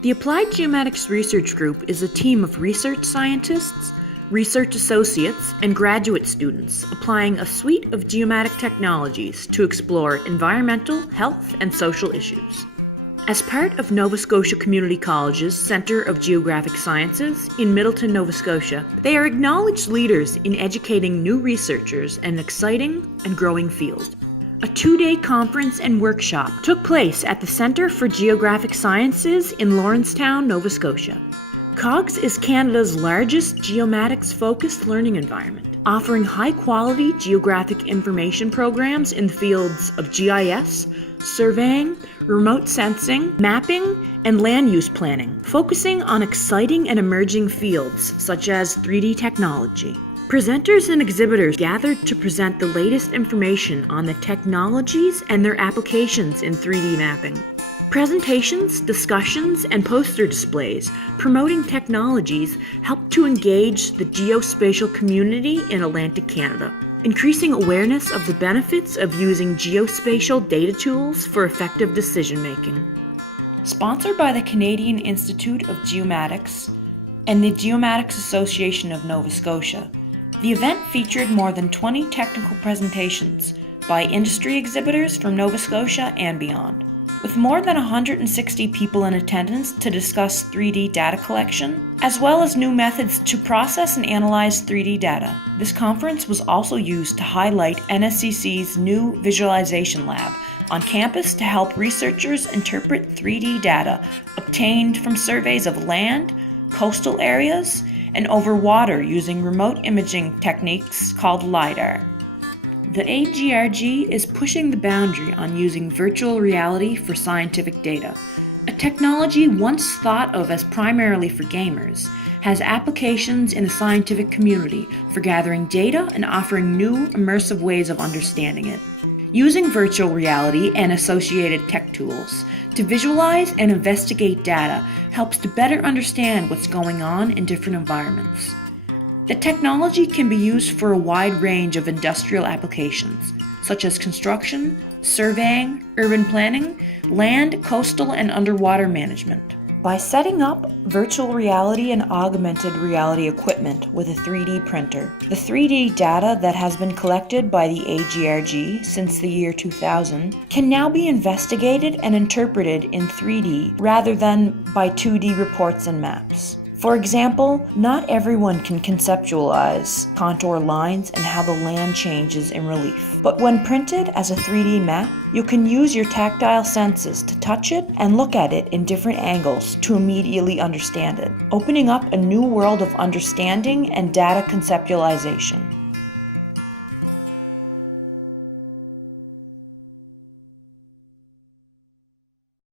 The Applied Geomatics Research Group is a team of research scientists, research associates, and graduate students applying a suite of geomatic technologies to explore environmental, health, and social issues. As part of Nova Scotia Community College's Centre of Geographic Sciences in Middleton, Nova Scotia, they are acknowledged leaders in educating new researchers in an exciting and growing field. A 2-day conference and workshop took place at the Centre for Geographic Sciences in Lawrencetown, Nova Scotia. COGS is Canada's largest geomatics-focused learning environment, offering high-quality geographic information programs in the fields of GIS, surveying, remote sensing, mapping, and land use planning, focusing on exciting and emerging fields such as 3D technology. Presenters and exhibitors gathered to present the latest information on the technologies and their applications in 3D mapping. Presentations, discussions, and poster displays promoting technologies help to engage the geospatial community in Atlantic Canada, increasing awareness of the benefits of using geospatial data tools for effective decision-making. Sponsored by the Canadian Institute of Geomatics and the Geomatics Association of Nova Scotia, the event featured more than 20 technical presentations by industry exhibitors from Nova Scotia and beyond. With more than 160 people in attendance to discuss 3D data collection, as well as new methods to process and analyze 3D data. This conference was also used to highlight NSCC's new visualization lab on campus to help researchers interpret 3D data obtained from surveys of land, coastal areas, and over water using remote imaging techniques called LiDAR. The AGRG is pushing the boundary on using virtual reality for scientific data. A technology once thought of as primarily for gamers has applications in the scientific community for gathering data and offering new immersive ways of understanding it. Using virtual reality and associated tech tools to visualize and investigate data helps to better understand what's going on in different environments. The technology can be used for a wide range of industrial applications, such as construction, surveying, urban planning, land, coastal, and underwater management. By setting up virtual reality and augmented reality equipment with a 3D printer, the 3D data that has been collected by the AGRG since the year 2000 can now be investigated and interpreted in 3D rather than by 2D reports and maps. For example, not everyone can conceptualize contour lines and how the land changes in relief. But when printed as a 3D map, you can use your tactile senses to touch it and look at it in different angles to immediately understand it, opening up a new world of understanding and data conceptualization.